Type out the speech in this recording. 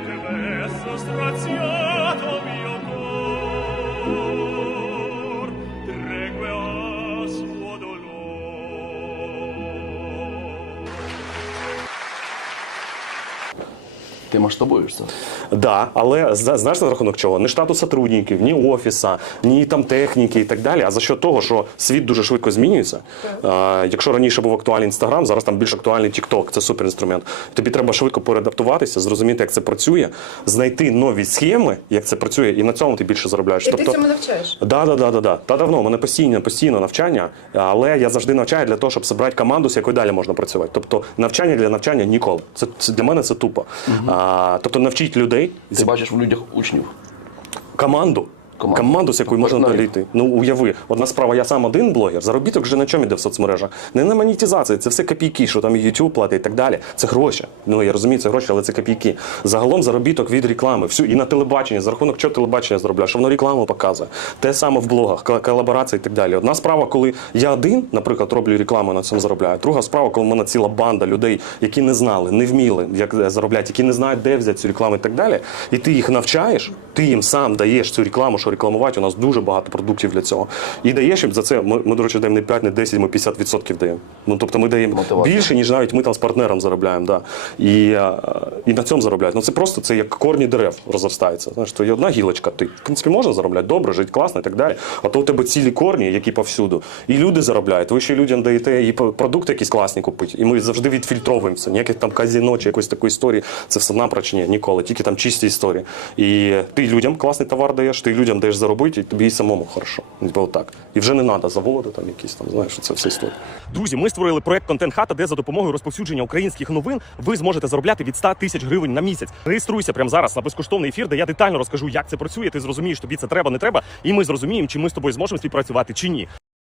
che verso straziato mio cor Ти масштабуєшся. Да, але зна- знаєш за рахунок чого? Не штату сотрудників, ні офіса, ні там техніки і так далі. А за що того, що світ дуже швидко змінюється. А, якщо раніше був актуальний інстаграм, зараз там більш актуальний TikTok, це супер інструмент. Тобі треба швидко переадаптуватися, зрозуміти, як це працює, знайти нові схеми, як це працює, і на цьому ти більше заробляєш. І ти цьому навчаєш? Да, да, да, да, да. Та давно у мене постійно, постійно навчання, але я завжди навчаю для того, щоб зібрати команду, з якою далі можна працювати. Тобто навчання для навчання ніколи. Це, це для мене це тупо. А, тобто навчіть людей Ти бачиш в людях учнів. команду. Команду. Команду, з якою можна Партнерів. далі йти. Ну уяви, одна справа, я сам один блогер, заробіток вже на чому йде в соцмережах. Не на монетизації, це все копійки, що там і YouTube платить і так далі. Це гроші. Ну я розумію, це гроші, але це копійки. Загалом заробіток від реклами. Всю і на телебаченні, за рахунок чого телебачення заробляє, що воно рекламу показує. Те саме в блогах, кол- колаборації і так далі. Одна справа, коли я один, наприклад, роблю рекламу на цьому заробляю. Друга справа, коли в мене ціла банда людей, які не знали, не вміли, як заробляти, які не знають, де взяти цю рекламу і так далі. І ти їх навчаєш, ти їм сам даєш цю рекламу, що рекламувати. У нас дуже багато продуктів для цього. І даєш їм за це. Ми, ми до речі, даємо не 5, не 10, ми 50% даємо. Ну тобто ми даємо Мотивація. більше, ніж навіть ми там з партнером заробляємо. Да. І, е, і на цьому заробляють. Ну це просто це як корні дерев розростаються. Знаєш, то є одна гілочка, ти. В принципі, можна заробляти добре, жити класно і так далі. А то у тебе цілі корні, які повсюду. І люди заробляють. Ви ще людям даєте і продукти якісь класні купити. І ми завжди відфільтровуємося. Ніяких там казіно чи якоїсь такої історії. Це все напроч ні, ніколи. Тільки там чисті історії. І ти людям класний товар даєш, ти людям даєш заробити, і тобі і самому хорошо. Отак. І вже не треба заводи, там якісь там, знаєш, це все історія. Друзі, ми створили проект Контент Хата, де за допомогою розповсюдження українських новин ви зможете заробляти від 100 тисяч гривень на місяць. Реєструйся прямо зараз на безкоштовний ефір, де я детально розкажу, як це працює. Ти зрозумієш, тобі це треба, не треба, і ми зрозуміємо, чи ми з тобою зможемо співпрацювати чи ні.